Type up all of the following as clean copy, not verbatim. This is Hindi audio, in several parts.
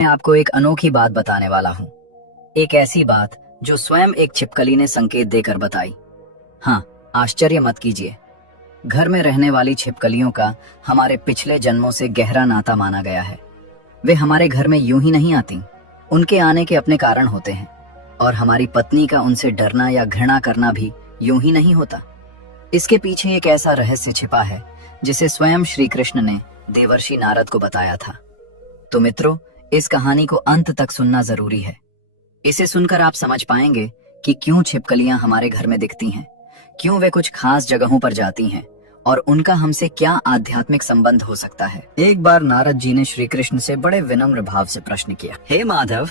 मैं आपको एक अनोखी बात बताने वाला हूँ। एक ऐसी बात जो स्वयं एक छिपकली ने संकेत देकर बताई। हाँ, आश्चर्य मत कीजिए। घर में रहने वाली छिपकलियों का हमारे पिछले जन्मों से गहरा नाता माना गया है। वे हमारे घर में यूं ही नहीं आती, उनके आने के अपने कारण होते हैं। और हमारी पत्नी का उनसे डरना या घृणा करना भी यूं ही नहीं होता। इसके पीछे एक ऐसा रहस्य छिपा है जिसे स्वयं श्री कृष्ण ने देवर्षि नारद को बताया था। तो मित्रों, इस कहानी को अंत तक सुनना जरूरी है। इसे सुनकर आप समझ पाएंगे कि क्यों छिपकलियां हमारे घर में दिखती हैं, क्यों वे कुछ खास जगहों पर जाती हैं और उनका हमसे क्या आध्यात्मिक संबंध हो सकता है। एक बार नारद जी ने श्री कृष्ण से बड़े विनम्र भाव से प्रश्न किया, हे माधव,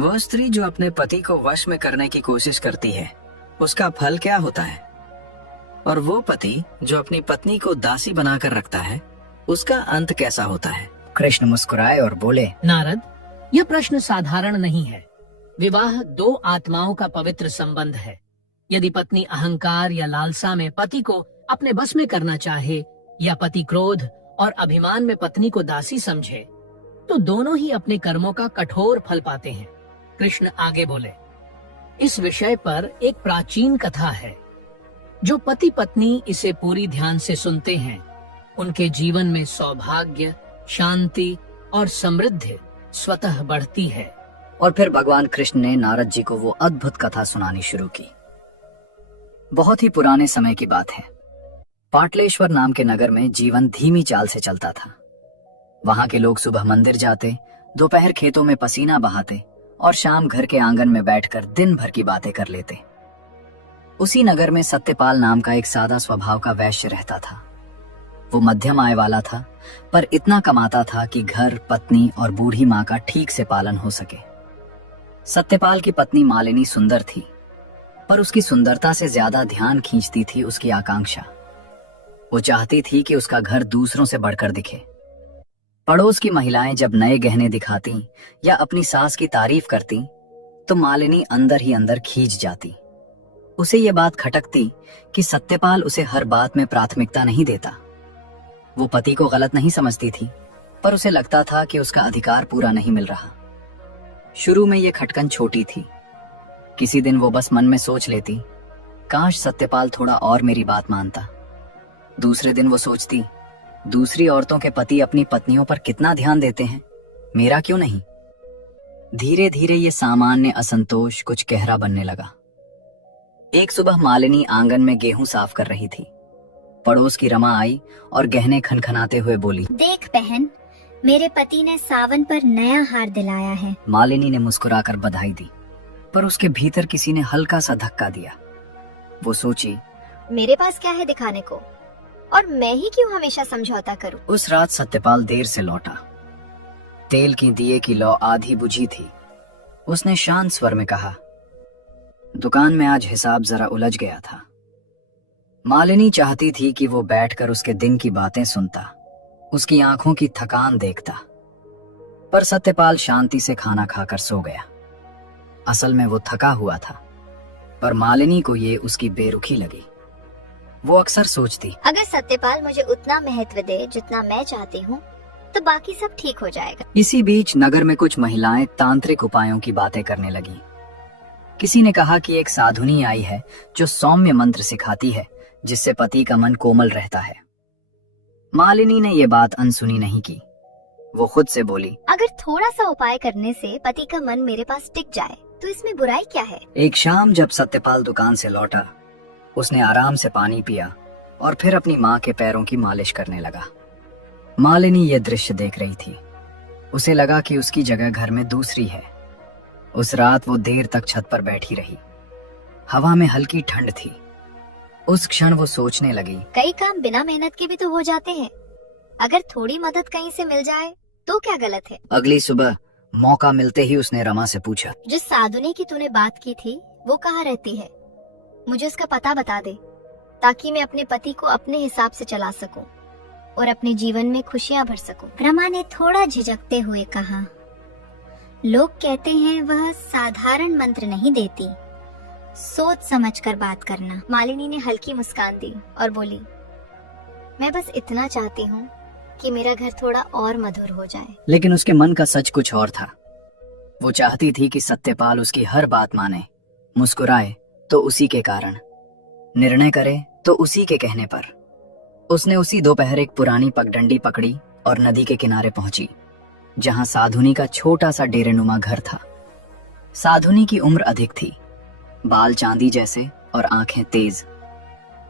वह स्त्री जो अपने पति को वश में करने की कोशिश करती है, उसका फल क्या होता है? और वो पति जो अपनी पत्नी को दासी बनाकर रखता है, उसका अंत कैसा होता है? कृष्ण मुस्कुराए और बोले, नारद, यह प्रश्न साधारण नहीं है। विवाह दो आत्माओं का पवित्र संबंध है। यदि पत्नी अहंकार या लालसा में पति को अपने बस में करना चाहे या पति क्रोध और अभिमान में पत्नी को दासी समझे, तो दोनों ही अपने कर्मों का कठोर फल पाते हैं। कृष्ण आगे बोले, इस विषय पर एक प्राचीन कथा है। जो पति पत्नी इसे पूरी ध्यान से सुनते हैं, उनके जीवन में सौभाग्य, शांति और समृद्धि स्वतः बढ़ती है। और फिर भगवान कृष्ण ने नारद जी को वो अद्भुत कथा सुनानी शुरू की। बहुत ही पुराने समय की बात है। पाटलेश्वर नाम के नगर में जीवन धीमी चाल से चलता था। वहां के लोग सुबह मंदिर जाते, दोपहर खेतों में पसीना बहाते और शाम घर के आंगन में बैठकर दिन भर की बातें कर लेते। उसी नगर में सत्यपाल नाम का एक सादा स्वभाव का वैश्य रहता था। वो मध्यम आय वाला था, पर इतना कमाता था कि घर, पत्नी और बूढ़ी माँ का ठीक से पालन हो सके। सत्यपाल की पत्नी मालिनी सुंदर थी, पर उसकी सुंदरता से ज्यादा ध्यान खींचती थी उसकी आकांक्षा। वो चाहती थी कि उसका घर दूसरों से बढ़कर दिखे। पड़ोस की महिलाएं जब नए गहने दिखाती या अपनी सास की तारीफ करती, तो मालिनी अंदर ही अंदर खींच जाती। उसे ये बात खटकती कि सत्यपाल उसे हर बात में प्राथमिकता नहीं देता। वो पति को गलत नहीं समझती थी, पर उसे लगता था कि उसका अधिकार पूरा नहीं मिल रहा। शुरू में ये खटकन छोटी थी। किसी दिन वो बस मन में सोच लेती, काश सत्यपाल थोड़ा और मेरी बात मानता। दूसरे दिन वो सोचती, दूसरी औरतों के पति अपनी पत्नियों पर कितना ध्यान देते हैं, मेरा क्यों नहीं? धीरे धीरे ये सामान्य असंतोष कुछ गहरा बनने लगा। एक सुबह मालिनी आंगन में गेहूं साफ कर रही थी। पड़ोस की रमा आई और गहने खनखनाते हुए बोली, देख बहन, मेरे पति ने सावन पर नया हार दिलाया है। मालिनी ने मुस्कुराकर बधाई दी, पर उसके भीतर किसी ने हल्का सा धक्का दिया। वो सोची, मेरे पास क्या है दिखाने को, और मैं ही क्यों हमेशा समझौता करूं? उस रात सत्यपाल देर से लौटा। तेल की दिए की लौ आधी बुझी थी। उसने शांत स्वर में कहा, दुकान में आज हिसाब जरा उलझ गया था। मालिनी चाहती थी कि वो बैठकर उसके दिन की बातें सुनता, उसकी आंखों की थकान देखता, पर सत्यपाल शांति से खाना खाकर सो गया। असल में वो थका हुआ था, पर मालिनी को ये उसकी बेरुखी लगी। वो अक्सर सोचती, अगर सत्यपाल मुझे उतना महत्व दे जितना मैं चाहती हूँ, तो बाकी सब ठीक हो जाएगा। इसी बीच नगर में कुछ महिलाएं तांत्रिक उपायों की बातें करने लगी। किसी ने कहा कि एक साधुनी आई है जो सौम्य मंत्र सिखाती है, जिससे पति का मन कोमल रहता है। मालिनी ने ये बात अनसुनी नहीं की। वो खुद से बोली, अगर थोड़ा सा उपाय करने से पति का मन मेरे पास टिक जाए तो इसमें बुराई क्या है? एक शाम जब सत्यपाल दुकान से लौटा, उसने आराम से पानी पिया और फिर अपनी माँ के पैरों की मालिश करने लगा। मालिनी ये दृश्य देख रही थी। उसे लगा कि उसकी जगह घर में दूसरी है। उस रात वो देर तक छत पर बैठी रही। हवा में हल्की ठंड थी। उस क्षण वो सोचने लगी, कई काम बिना मेहनत के भी तो हो जाते हैं। अगर थोड़ी मदद कहीं से मिल जाए तो क्या गलत है? अगली सुबह मौका मिलते ही उसने रमा से पूछा, जिस साधुनी की तूने बात की थी वो कहाँ रहती है? मुझे उसका पता बता दे, ताकि मैं अपने पति को अपने हिसाब से चला सकूं और अपने जीवन में खुशियां भर सकूं। रमा ने थोड़ा झिझकते हुए कहा, लोग कहते हैं वह साधारण मंत्र नहीं देती, सोच समझकर बात करना। मालिनी ने हल्की मुस्कान दी और बोली, मैं बस इतना चाहती हूँ कि मेरा घर थोड़ा और मधुर हो जाए। लेकिन उसके मन का सच कुछ और था। वो चाहती थी कि सत्यपाल उसकी हर बात माने, मुस्कुराए तो उसी के कारण, निर्णय करे तो उसी के कहने पर। उसने उसी दोपहर एक पुरानी पगडंडी पकड़ी और नदी के किनारे पहुंची, जहां साधुनी का छोटा सा डेरेनुमा घर था। साधुनी की उम्र अधिक थी, बाल चांदी जैसे और आंखें तेज।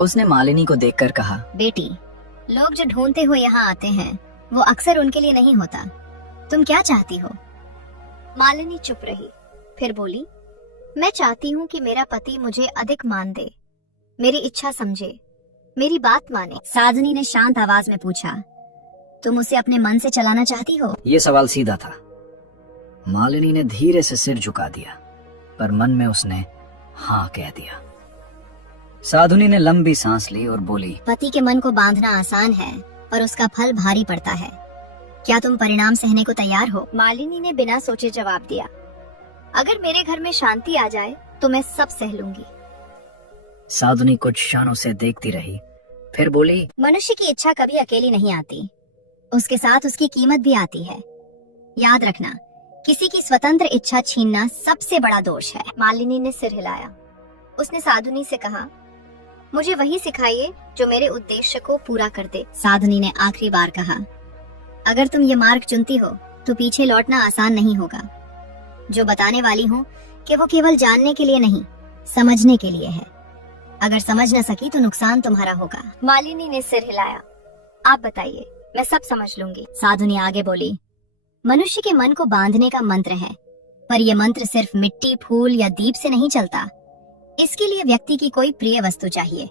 उसने मालिनी को देखकर कहा, बेटी, लोग जो ढूंढते हुए यहाँ आते हैं वो अक्सर उनके लिए नहीं होता। तुम क्या चाहती हो? मालिनी चुप रही, फिर बोली, मैं चाहती हूँ कि मेरा पति मुझे अधिक मान दे, मेरी इच्छा समझे, मेरी बात माने। साधुनी ने शांत आवाज में पूछा, तुम उसे अपने मन से चलाना चाहती हो? यह सवाल सीधा था। मालिनी ने धीरे से सिर झुका दिया, पर मन में उसने हाँ कह दिया। साधुनी ने लंबी सांस ली और बोली, पति के मन को बांधना आसान है, पर उसका फल भारी पड़ता है। क्या तुम परिणाम सहने को तैयार हो? मालिनी ने बिना सोचे जवाब दिया, अगर मेरे घर में शांति आ जाए तो मैं सब सह लूंगी। साधुनी कुछ क्षण उसे देखती रही, फिर बोली, मनुष्य की इच्छा कभी अकेली नहीं आती, उसके साथ उसकी कीमत भी आती है। याद रखना, किसी की स्वतंत्र इच्छा छीनना सबसे बड़ा दोष है। मालिनी ने सिर हिलाया। उसने साधुनी से कहा, मुझे वही सिखाइए जो मेरे उद्देश्य को पूरा कर दे। साधुनी ने आखिरी बार कहा, अगर तुम ये मार्ग चुनती हो तो पीछे लौटना आसान नहीं होगा। जो बताने वाली हूँ कि वो केवल जानने के लिए नहीं, समझने के लिए है। अगर समझ न सकी तो नुकसान तुम्हारा होगा। मालिनी ने सिर हिलाया। आप बताइए, मैं सब समझ लूंगी। साधुनी आगे बोली, मनुष्य के मन को बांधने का मंत्र है, पर यह मंत्र सिर्फ मिट्टी, फूल या दीप से नहीं चलता। इसके लिए व्यक्ति की कोई प्रिय वस्तु चाहिए,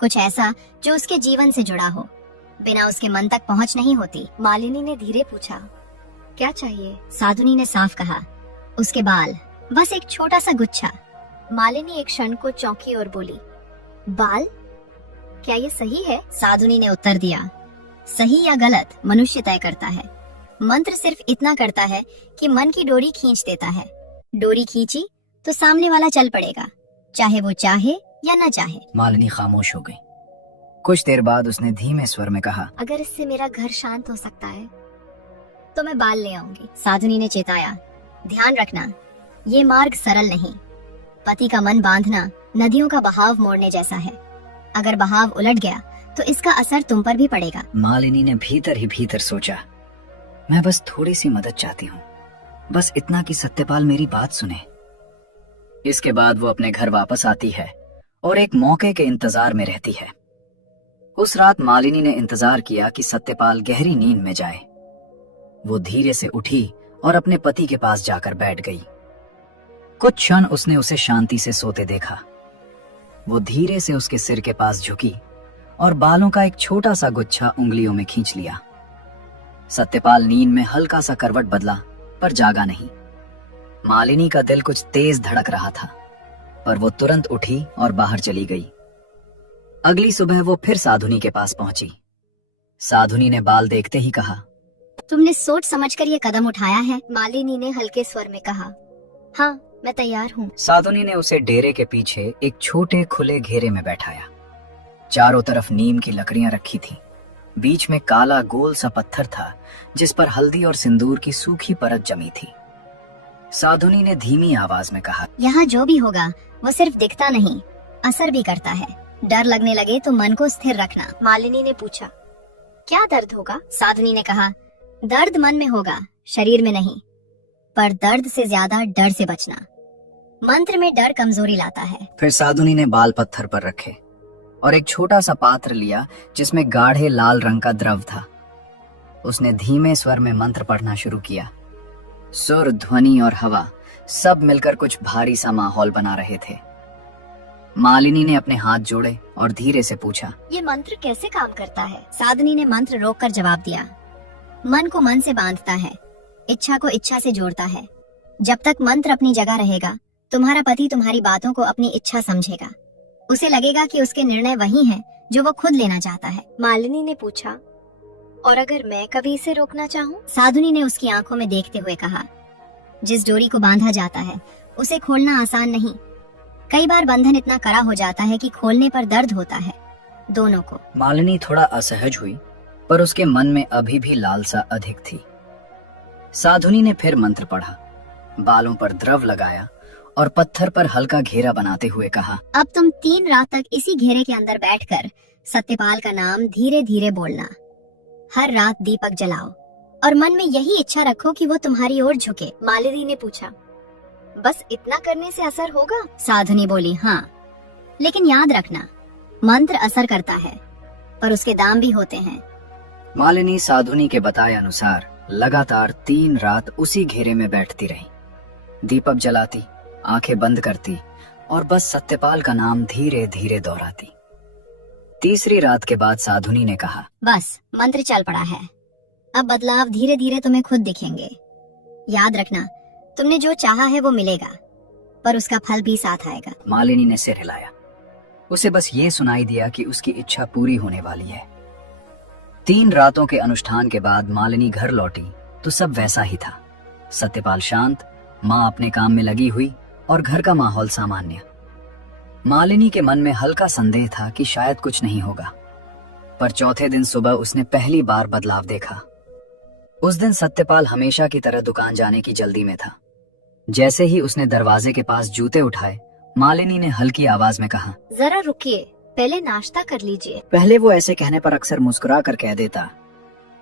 कुछ ऐसा जो उसके जीवन से जुड़ा हो। बिना उसके मन तक पहुंच नहीं होती। मालिनी ने धीरे पूछा, क्या चाहिए? साधुनी ने साफ कहा, उसके बाल, बस एक छोटा सा गुच्छा। मालिनी एक क्षण को चौंकी और बोली, बाल? क्या ये सही है? साधुनी ने उत्तर दिया, सही या गलत मनुष्य तय करता है। मंत्र सिर्फ इतना करता है कि मन की डोरी खींच देता है। डोरी खींची तो सामने वाला चल पड़ेगा, चाहे वो चाहे या न चाहे। मालिनी खामोश हो गई। कुछ देर बाद उसने धीमे स्वर में कहा, अगर इससे मेरा घर शांत हो सकता है तो मैं बाल ले आऊंगी। साधुनी ने चेताया, ध्यान रखना, ये मार्ग सरल नहीं। पति का मन बांधना नदियों का बहाव मोड़ने जैसा है। अगर बहाव उलट गया तो इसका असर तुम पर भी पड़ेगा। मालिनी ने भीतर ही भीतर सोचा, मैं बस थोड़ी सी मदद चाहती हूँ, बस इतना कि सत्यपाल मेरी बात सुने। इसके बाद वो अपने घर वापस आती है और एक मौके के इंतजार में रहती है। उस रात मालिनी ने इंतजार किया कि सत्यपाल गहरी नींद में जाए। वो धीरे से उठी और अपने पति के पास जाकर बैठ गई। कुछ क्षण उसने उसे शांति से सोते देखा। वो धीरे से उसके सिर के पास झुकी और बालों का एक छोटा सा गुच्छा उंगलियों में खींच लिया। सत्यपाल नींद में हल्का सा करवट बदला, पर जागा नहीं। मालिनी का दिल कुछ तेज धड़क रहा था, पर वो तुरंत उठी और बाहर चली गई। अगली सुबह वो फिर साधुनी के पास पहुंची। साधुनी ने बाल देखते ही कहा, तुमने सोच समझकर ये कदम उठाया है? मालिनी ने हल्के स्वर में कहा, हाँ, मैं तैयार हूँ। साधुनी ने उसे डेरे के पीछे एक छोटे खुले घेरे में बैठाया। चारों तरफ नीम की लकड़ियां रखी थी। बीच में काला गोल सा पत्थर था, जिस पर हल्दी और सिंदूर की सूखी परत जमी थी। साधुनी ने धीमी आवाज में कहा, यहाँ जो भी होगा वो सिर्फ दिखता नहीं, असर भी करता है। डर लगने लगे तो मन को स्थिर रखना। मालिनी ने पूछा, क्या दर्द होगा? साधुनी ने कहा, दर्द मन में होगा, शरीर में नहीं। पर दर्द से ज्यादा डर से बचना। मंत्र में डर कमजोरी लाता है। फिर साधुनी ने बाल पत्थर पर रखे और एक छोटा सा पात्र लिया जिसमें गाढ़े लाल रंग का द्रव था। उसने धीमे स्वर में मंत्र पढ़ना शुरू किया। सुर, ध्वनि और हवा सब मिलकर कुछ भारी सा माहौल बना रहे थे। मालिनी ने अपने हाथ जोड़े और धीरे से पूछा, ये मंत्र कैसे काम करता है? साधुनी ने मंत्र रोककर जवाब दिया, मन को मन से बांधता है, इच्छा को इच्छा से जोड़ता है। जब तक मंत्र अपनी जगह रहेगा, तुम्हारा पति तुम्हारी बातों को अपनी इच्छा समझेगा। उसे लगेगा कि उसके निर्णय वही हैं जो वो खुद लेना चाहता है। मालिनी ने पूछा, और अगर मैं कभी इसे रोकना चाहूँ? साधुनी ने उसकी आंखों में देखते हुए कहा, जिस डोरी को बांधा जाता है उसे खोलना आसान नहीं। कई बार बंधन इतना कड़ा हो जाता है कि खोलने पर दर्द होता है, दोनों को। मालिनी थोड़ा असहज हुई, पर उसके मन में अभी भी लालसा अधिक थी। साधुनी ने फिर मंत्र पढ़ा बालों पर द्रव लगाया और पत्थर पर हल्का घेरा बनाते हुए कहा, अब तुम 3 रात तक इसी घेरे के अंदर बैठकर सत्यपाल का नाम धीरे धीरे बोलना। हर रात दीपक जलाओ और मन में यही इच्छा रखो कि वो तुम्हारी ओर झुके। मालिनी ने पूछा, बस इतना करने से असर होगा? साधुनी बोली, हाँ, लेकिन याद रखना, मंत्र असर करता है पर उसके दाम भी होते हैं। मालिनी साधुनी के बताए अनुसार लगातार 3 रात उसी घेरे में बैठती रही। दीपक जलाती, आंखें बंद करती और बस सत्यपाल का नाम धीरे धीरे दोहराती। तीसरी रात के बाद साधुनी ने कहा, बस मंत्र चल पड़ा है, अब बदलाव धीरे धीरे तुम्हें खुद दिखेंगे। याद रखना, तुमने जो चाहा है वो मिलेगा, पर उसका फल भी साथ आएगा। मालिनी ने सिर हिलाया। उसे बस ये सुनाई दिया कि उसकी इच्छा पूरी होने वाली है। 3 रातों के अनुष्ठान के बाद मालिनी घर लौटी तो सब वैसा ही था। सत्यपाल शांत, माँ अपने काम में लगी हुई और घर का माहौल सामान्य। मालिनी के मन में हल्का संदेह था कि शायद कुछ नहीं होगा, पर चौथे दिन सुबह उसने पहली बार बदलाव देखा। उस दिन सत्यपाल हमेशा की तरह दुकान जाने की जल्दी में था। जैसे ही उसने दरवाजे के पास जूते उठाए, मालिनी ने हल्की आवाज में कहा, जरा रुकिए, पहले नाश्ता कर लीजिए। पहले वो ऐसे कहने पर अक्सर मुस्कुरा कर कह देता,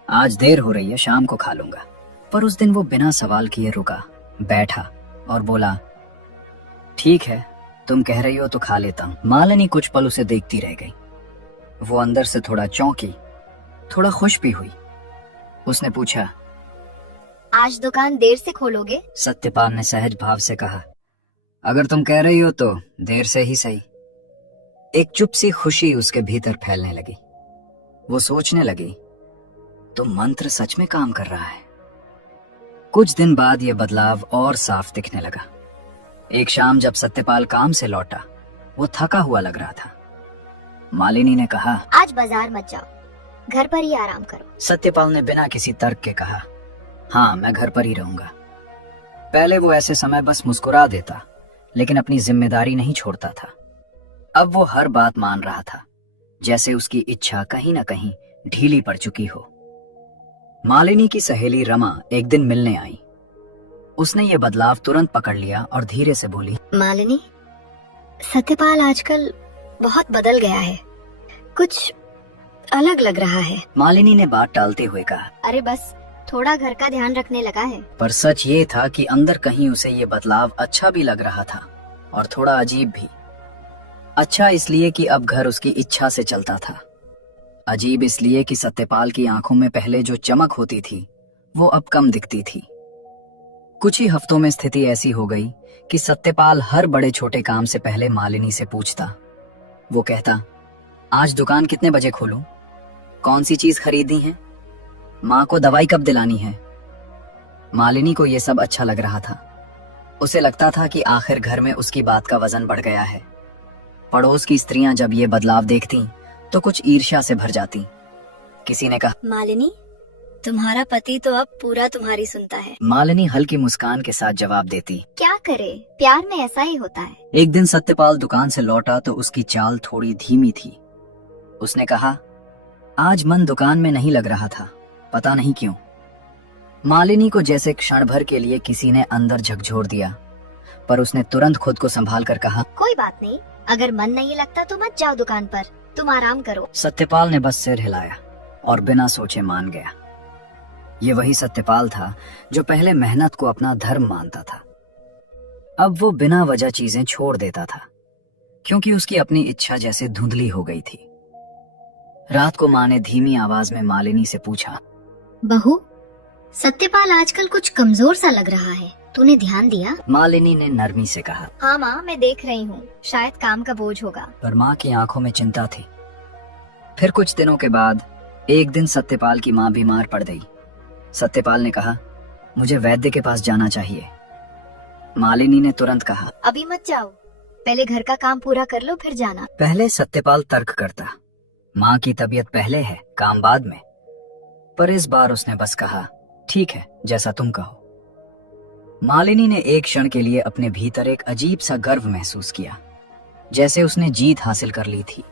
आज देर हो रही है, शाम को खा लूंगा। पर उस दिन वो बिना सवाल किए रुका, बैठा और बोला, ठीक है, तुम कह रही हो तो खा लेता हूँ। मालिनी कुछ पल उसे देखती रह गई। वो अंदर से थोड़ा चौंकी, थोड़ा खुश भी हुई। उसने पूछा, आज दुकान देर से खोलोगे? सत्यपाल ने सहज भाव से कहा, अगर तुम कह रही हो तो देर से ही सही। एक चुप सी खुशी उसके भीतर फैलने लगी। वो सोचने लगी, तो मंत्र सच में काम कर रहा है। कुछ दिन बाद यह बदलाव और साफ दिखने लगा। एक शाम जब सत्यपाल काम से लौटा, वो थका हुआ लग रहा था। मालिनी ने कहा, आज बाजार मत जाओ, घर पर ही आराम करो। सत्यपाल ने बिना किसी तर्क के कहा, हाँ, मैं घर पर ही रहूंगा। पहले वो ऐसे समय बस मुस्कुरा देता, लेकिन अपनी जिम्मेदारी नहीं छोड़ता था। अब वो हर बात मान रहा था, जैसे उसकी इच्छा कहीं ना कहीं ढीली पड़ चुकी हो। मालिनी की सहेली रमा एक दिन मिलने आई। उसने ये बदलाव तुरंत पकड़ लिया और धीरे से बोली, मालिनी, सत्यपाल आजकल बहुत बदल गया है, कुछ अलग लग रहा है। मालिनी ने बात टालते हुए कहा, अरे बस थोड़ा घर का ध्यान रखने लगा है। पर सच ये था कि अंदर कहीं उसे ये बदलाव अच्छा भी लग रहा था और थोड़ा अजीब भी। अच्छा इसलिए कि अब घर उसकी इच्छा से चलता था, अजीब इसलिए कि सत्यपाल की आंखों में पहले जो चमक होती थी वो अब कम दिखती थी। कुछ ही हफ्तों में स्थिति ऐसी हो गई कि सत्यपाल हर बड़े छोटे काम से पहले मालिनी से पूछता। वो कहता, आज दुकान कितने बजे खोलूं? कौन सी चीज खरीदनी है? माँ को दवाई कब दिलानी है? मालिनी को ये सब अच्छा लग रहा था। उसे लगता था कि आखिर घर में उसकी बात का वजन बढ़ गया है। पड़ोस की स्त्रियां जब ये बदलाव देखती तो कुछ ईर्ष्या से भर जाती। किसी ने कहा, मालिनी, तुम्हारा पति तो अब पूरा तुम्हारी सुनता है। मालिनी हल्की मुस्कान के साथ जवाब देती, क्या करे, प्यार में ऐसा ही होता है। एक दिन सत्यपाल दुकान से लौटा तो उसकी चाल थोड़ी धीमी थी। उसने कहा, आज मन दुकान में नहीं लग रहा था, पता नहीं क्यों। मालिनी को जैसे क्षण भर के लिए किसी ने अंदर झकझोर दिया, पर उसने तुरंत खुद को संभाल कर कहा, कोई बात नहीं, अगर मन नहीं लगता तो मत जाओ दुकान पर, तुम आराम करो। सत्यपाल ने बस सिर हिलाया और बिना सोचे मान गया। ये वही सत्यपाल था जो पहले मेहनत को अपना धर्म मानता था। अब वो बिना वजह चीजें छोड़ देता था, क्योंकि उसकी अपनी इच्छा जैसे धुंधली हो गई थी। रात को माँ ने धीमी आवाज में मालिनी से पूछा, बहू, सत्यपाल आजकल कुछ कमजोर सा लग रहा है, तूने ध्यान दिया? मालिनी ने नरमी से कहा, हाँ माँ, मैं देख रही हूँ, शायद काम का बोझ होगा। पर माँ की आंखों में चिंता थी। फिर कुछ दिनों के बाद एक दिन सत्यपाल की माँ बीमार पड़ गई। सत्यपाल ने कहा, मुझे वैद्य के पास जाना चाहिए। मालिनी ने तुरंत कहा, अभी मत जाओ, पहले घर का काम पूरा कर लो फिर जाना। पहले सत्यपाल तर्क करता, माँ की तबीयत पहले है, काम बाद में। पर इस बार उसने बस कहा, ठीक है, जैसा तुम कहो। मालिनी ने एक क्षण के लिए अपने भीतर एक अजीब सा गर्व महसूस किया, जैसे उसने जीत हासिल कर ली थी।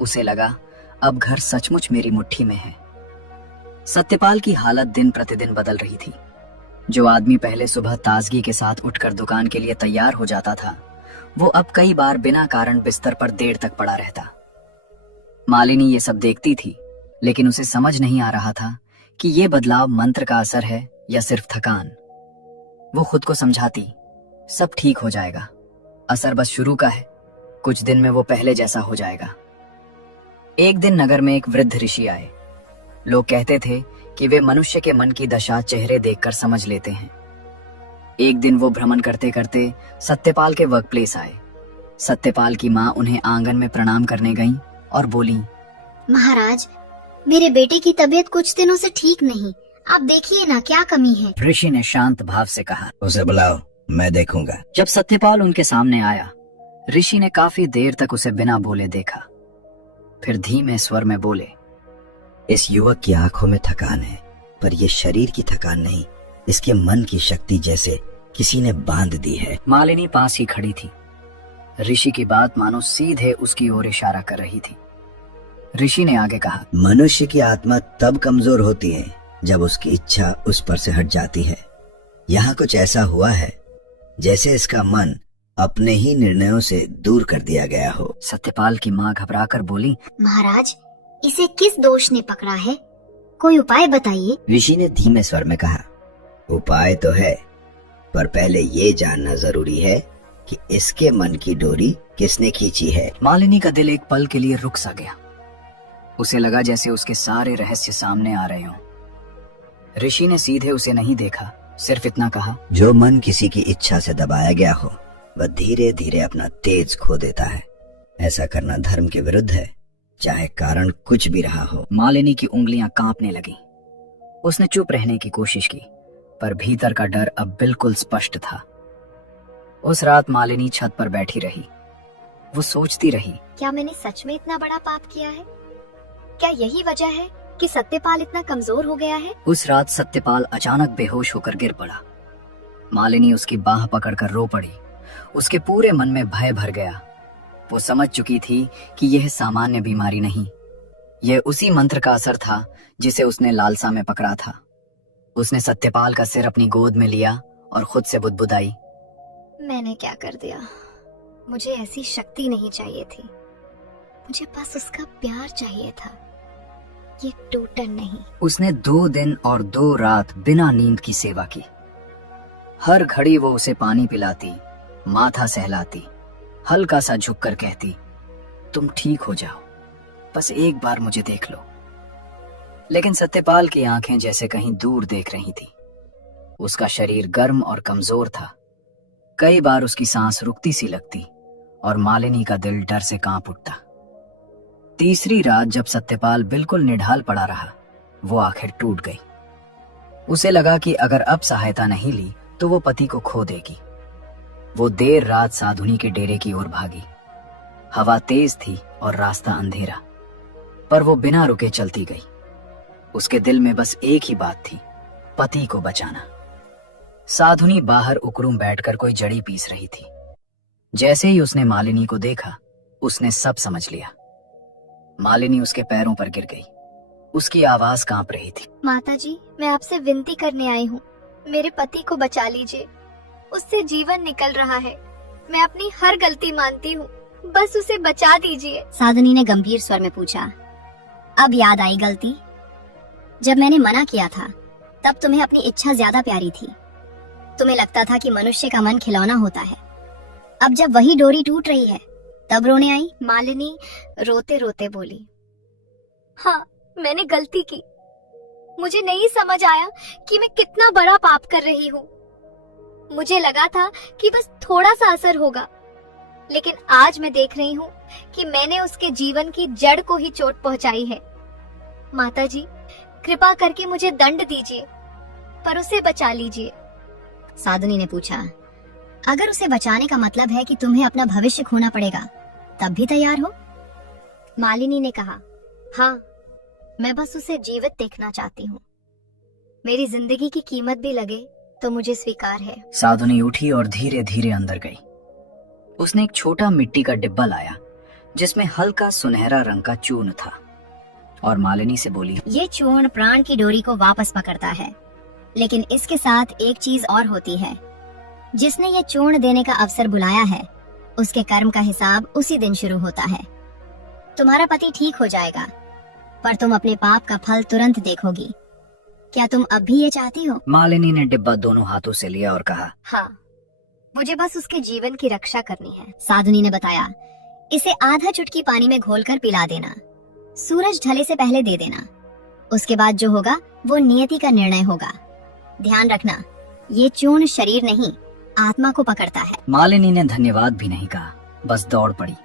उसे लगा, अब घर सचमुच मेरी मुट्ठी में है। सत्यपाल की हालत दिन प्रतिदिन बदल रही थी। जो आदमी पहले सुबह ताजगी के साथ उठकर दुकान के लिए तैयार हो जाता था, वो अब कई बार बिना कारण बिस्तर पर देर तक पड़ा रहता। मालिनी ये सब देखती थी, लेकिन उसे समझ नहीं आ रहा था कि ये बदलाव मंत्र का असर है या सिर्फ थकान। वो खुद को समझाती, सब ठीक हो जाएगा, असर बस शुरू का है, कुछ दिन में वो पहले जैसा हो जाएगा। एक दिन नगर में एक वृद्ध ऋषि आए। लोग कहते थे कि वे मनुष्य के मन की दशा चेहरे देखकर समझ लेते हैं। एक दिन वो भ्रमण करते करते सत्यपाल के वर्क प्लेस आए। सत्यपाल की माँ उन्हें आंगन में प्रणाम करने गईं और बोली, महाराज, मेरे बेटे की तबीयत कुछ दिनों से ठीक नहीं, आप देखिए ना क्या कमी है। ऋषि ने शांत भाव से कहा, उसे बुलाओ, मैं देखूंगा। जब सत्यपाल उनके सामने आया, ऋषि ने काफी देर तक उसे बिना बोले देखा। फिर धीमे स्वर में बोले, इस युवक की आंखों में थकान है, पर ये शरीर की थकान नहीं, इसके मन की शक्ति जैसे किसी ने बांध दी है। मालिनी पास ही खड़ी थी। ऋषि की बात मानो सीधे उसकी ओर इशारा कर रही थी। ऋषि ने आगे कहा, मनुष्य की आत्मा तब कमजोर होती है जब उसकी इच्छा उस पर से हट जाती है। यहाँ कुछ ऐसा हुआ है जैसे इसका मन अपने ही निर्णयों से दूर कर दिया गया हो। सत्यपाल की माँ घबराकर बोली, महाराज, इसे किस दोष ने पकड़ा है? कोई उपाय बताइए। ऋषि ने धीमे स्वर में कहा, उपाय तो है, पर पहले ये जानना जरूरी है कि इसके मन की डोरी किसने खींची है। मालिनी का दिल एक पल के लिए रुक सा गया। उसे लगा जैसे उसके सारे रहस्य सामने आ रहे हों। ऋषि ने सीधे उसे नहीं देखा, सिर्फ इतना कहा, जो मन किसी की इच्छा से दबाया गया हो, वह धीरे धीरे अपना तेज खो देता है। ऐसा करना धर्म के विरुद्ध है, चाहे कारण कुछ भी रहा हो। मालिनी की उंगलियां कांपने लगी। उसने चुप रहने की कोशिश की, पर भीतर का डर अब बिल्कुल स्पष्ट था। उस रात मालिनी छत पर बैठी रही। वो सोचती रही, क्या मैंने सच में इतना बड़ा पाप किया है? क्या यही वजह है कि सत्यपाल इतना कमजोर हो गया है? उस रात सत्यपाल अचानक बेहोश होकर गिर पड़ा। मालिनी उसकी बाह पकड़कर रो पड़ी। उसके पूरे मन में भय भर गया। वो समझ चुकी थी कि यह सामान्य बीमारी नहीं, यह उसी मंत्र का असर था जिसे उसने लालसा में पकड़ा था। उसने सत्यपाल का सिर अपनी गोद में लिया और खुद से बुदबुदाई, मैंने क्या कर दिया? मुझे ऐसी शक्ति नहीं चाहिए थी, मुझे बस उसका प्यार चाहिए था, ये टूटन नहीं। उसने 2 दिन और 2 रात बिना नींद की सेवा की। हर घड़ी वो उसे पानी पिलाती, माथा सहलाती, हल्का सा झुककर कहती, तुम ठीक हो जाओ, बस एक बार मुझे देख लो। लेकिन सत्यपाल की आंखें जैसे कहीं दूर देख रही थी। उसका शरीर गर्म और कमजोर था। कई बार उसकी सांस रुकती सी लगती और मालिनी का दिल डर से कांप उठता। तीसरी रात जब सत्यपाल बिल्कुल निढाल पड़ा रहा, वो आखिर टूट गई। उसे लगा कि अगर अब सहायता नहीं ली तो वो पति को खो देगी। वो देर रात साधुनी के डेरे की ओर भागी। हवा तेज थी और रास्ता अंधेरा, पर वो बिना रुके चलती गई। उसके दिल में बस एक ही बात थी, पति को बचाना। साधुनी बाहर उकड़ूं बैठकर कोई जड़ी पीस रही थी। जैसे ही उसने मालिनी को देखा, उसने सब समझ लिया। मालिनी उसके पैरों पर गिर गई। उसकी आवाज कांप रही थी, माताजी, मैं आपसे विनती करने आई हूँ, मेरे पति को बचा लीजिए, उससे जीवन निकल रहा है, मैं अपनी हर गलती मानती हूँ, बस उसे बचा दीजिए। साधुनी ने गंभीर स्वर में पूछा, अब याद आई गलती? जब मैंने मना किया था तब तुम्हें अपनी इच्छा ज्यादा प्यारी थी। तुम्हें लगता था कि मनुष्य का मन खिलौना होता है। अब जब वही डोरी टूट रही है तब रोने आई? मालिनी रोते रोते बोली, हाँ, मैंने गलती की। मुझे नहीं समझ आया कि मैं कितना बड़ा पाप कर रही हूँ। मुझे लगा था कि बस थोड़ा सा असर होगा, लेकिन आज मैं देख रही हूँ कि मैंने उसके जीवन की जड़ को ही चोट पहुंचाई है। माताजी, कृपा करके मुझे दंड दीजिए, पर उसे बचा लीजिए। साधुनी ने पूछा, अगर उसे बचाने का मतलब है कि तुम्हें अपना भविष्य खोना पड़ेगा, तब भी तैयार हो? मालिनी ने कहा, हाँ, मैं बस उसे जीवित देखना चाहती हूँ। मेरी जिंदगी की कीमत भी लगे तो मुझे स्वीकार है। साधुनी उठी और धीरे धीरे अंदर गई। उसने एक छोटा मिट्टी का डिब्बा लाया जिसमें हल्का सुनहरा रंग का चूर्ण था और मालिनी से बोली, ये चूर्ण प्राण की डोरी को वापस पकड़ता है। लेकिन इसके साथ एक चीज और होती है, जिसने ये चूर्ण देने का अवसर बुलाया है, उसके कर्म का हिसाब उसी दिन शुरू होता है। तुम्हारा पति ठीक हो जाएगा, पर तुम अपने पाप का फल तुरंत देखोगी। क्या तुम अब भी ये चाहती हो? मालिनी ने डिब्बा दोनों हाथों से लिया और कहा, हाँ, मुझे बस उसके जीवन की रक्षा करनी है। साधुनी ने बताया, इसे आधा चुटकी पानी में घोलकर पिला देना, सूरज ढले से पहले दे देना। उसके बाद जो होगा वो नियति का निर्णय होगा। ध्यान रखना, ये चूर्ण शरीर नहीं, आत्मा को पकड़ता है। मालिनी ने धन्यवाद भी नहीं कहा, बस दौड़ पड़ी।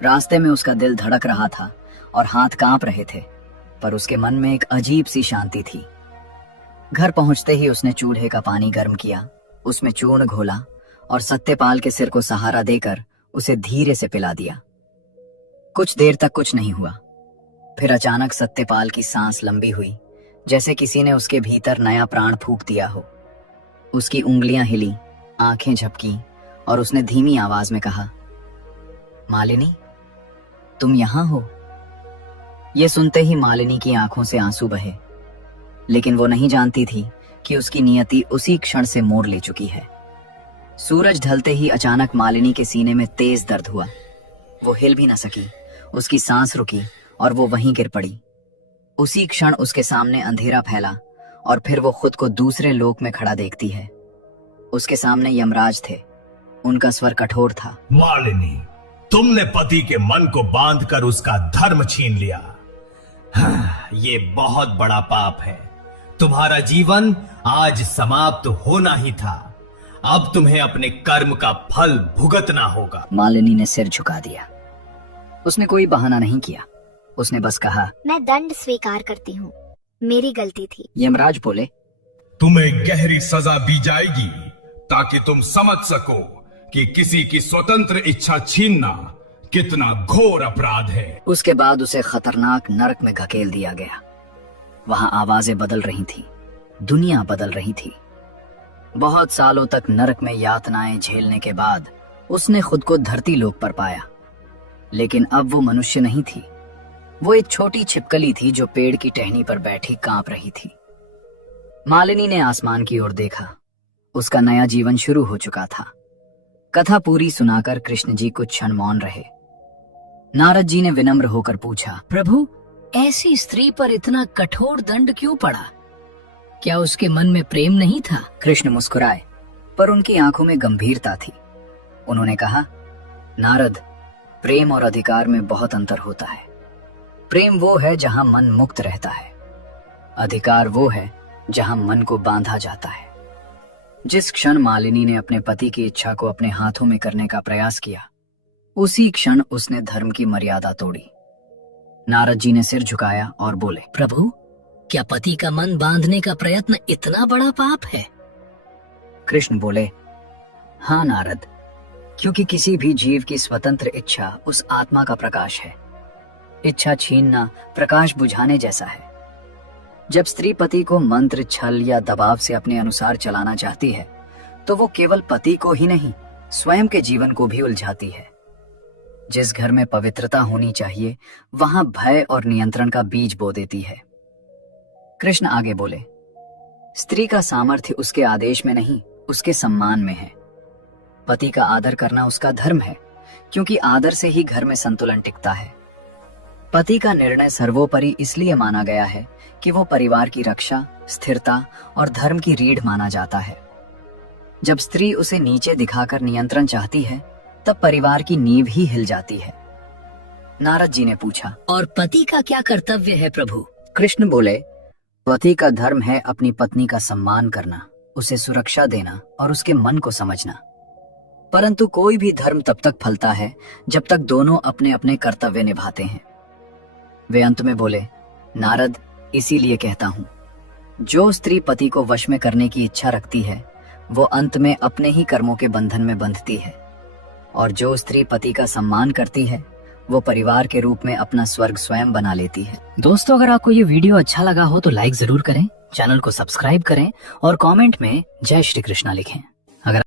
रास्ते में उसका दिल धड़क रहा था और हाथ कांप रहे थे, पर उसके मन में एक अजीब सी शांति थी। घर पहुंचते ही उसने चूल्हे का पानी गर्म किया, उसमें चूर्ण घोला और सत्यपाल के सिर को सहारा देकर उसे धीरे से पिला दिया। कुछ देर तक कुछ नहीं हुआ, फिर अचानक सत्यपाल की सांस लंबी हुई, जैसे किसी ने उसके भीतर नया प्राण फूंक दिया हो। उसकी उंगलियां हिली, आंखें झपकी और उसने धीमी आवाज में कहा, मालिनी, तुम यहां हो? यह सुनते ही मालिनी की आंखों से आंसू बहे, लेकिन वो नहीं जानती थी कि उसकी नियति उसी क्षण से मोड़ ले चुकी है। सूरज ढलते ही अचानक मालिनी के सीने में तेज दर्द हुआ। वो हिल भी न सकी, उसकी सांस रुकी और वो वहीं गिर पड़ी। उसी क्षण उसके सामने अंधेरा फैला और फिर वो खुद को दूसरे लोक में खड़ा देखती है। उसके सामने यमराज थे, उनका स्वर कठोर था। मालिनी, तुमने पति के मन को बांधकर उसका धर्म छीन लिया। हाँ, ये बहुत बड़ा पाप है। तुम्हारा जीवन आज समाप्त होना ही था। अब तुम्हें अपने कर्म का फल भुगतना होगा। मालिनी ने सिर झुका दिया। उसने कोई बहाना नहीं किया, उसने बस कहा, मैं दंड स्वीकार करती हूँ, मेरी गलती थी। यमराज बोले, तुम्हें गहरी सजा दी जाएगी ताकि तुम समझ सको कि किसी की स्वतंत्र इच्छा छीनना कितना घोर अपराध है। उसके बाद उसे खतरनाक नरक में धकेल दिया गया। वहां आवाजें बदल रही थी, दुनिया बदल रही थी। बहुत सालों तक नरक में यातनाएं झेलने के बाद उसने खुद को धरती लोक पर पाया, लेकिन अब वो मनुष्य नहीं थी। वो एक छोटी छिपकली थी जो पेड़ की टहनी पर बैठी कांप रही थी। मालिनी ने आसमान की ओर देखा, उसका नया जीवन शुरू हो चुका था। कथा पूरी सुनाकर कृष्ण जी कुछ क्षण मौन रहे। नारद जी ने विनम्र होकर पूछा, प्रभु, ऐसी स्त्री पर इतना कठोर दंड क्यों पड़ा? क्या उसके मन में प्रेम नहीं था? कृष्ण मुस्कुराए, पर उनकी आंखों में गंभीरता थी। उन्होंने कहा, नारद, प्रेम और अधिकार में बहुत अंतर होता है। प्रेम वो है जहां मन मुक्त रहता है, अधिकार वो है जहां मन को बांधा जाता है। जिस क्षण मालिनी ने अपने पति की इच्छा को अपने हाथों में करने का प्रयास किया, उसी क्षण उसने धर्म की मर्यादा तोड़ी। नारद जी ने सिर झुकाया और बोले, प्रभु, क्या पति का मन बांधने का प्रयत्न इतना बड़ा पाप है? कृष्ण बोले, हाँ नारद, क्योंकि किसी भी जीव की स्वतंत्र इच्छा उस आत्मा का प्रकाश है। इच्छा छीनना प्रकाश बुझाने जैसा है। जब स्त्री पति को मंत्र, छल या दबाव से अपने अनुसार चलाना चाहती है, तो वो केवल पति को ही नहीं, स्वयं के जीवन को भी उलझाती है। जिस घर में पवित्रता होनी चाहिए, वहां भय और नियंत्रण का बीज बो देती है। कृष्ण आगे बोले, स्त्री का सामर्थ्य उसके आदेश में नहीं, उसके सम्मान में है। पति का आदर करना उसका धर्म है, क्योंकि आदर से ही घर में संतुलन टिकता है। पति का निर्णय सर्वोपरि इसलिए माना गया है कि वो परिवार की रक्षा, स्थिरता और धर्म की रीढ़ माना जाता है। जब स्त्री उसे नीचे दिखाकर नियंत्रण चाहती है, तब परिवार की नींव ही हिल जाती है। नारद जी ने पूछा, और पति का क्या कर्तव्य है प्रभु? कृष्ण बोले, पति का धर्म है अपनी पत्नी का सम्मान करना, उसे सुरक्षा देना और उसके मन को समझना। परंतु कोई भी धर्म तब तक फलता है जब तक दोनों अपने अपने कर्तव्य निभाते हैं। वे अंत में बोले, नारद, इसीलिए कहता हूं, जो स्त्री पति को वश में करने की इच्छा रखती है, वो अंत में अपने ही कर्मों के बंधन में बंधती है, और जो स्त्री पति का सम्मान करती है, वो परिवार के रूप में अपना स्वर्ग स्वयं बना लेती है। दोस्तों, अगर आपको ये वीडियो अच्छा लगा हो तो लाइक जरूर करें, चैनल को सब्सक्राइब करें और कमेंट में जय श्री कृष्णा लिखें।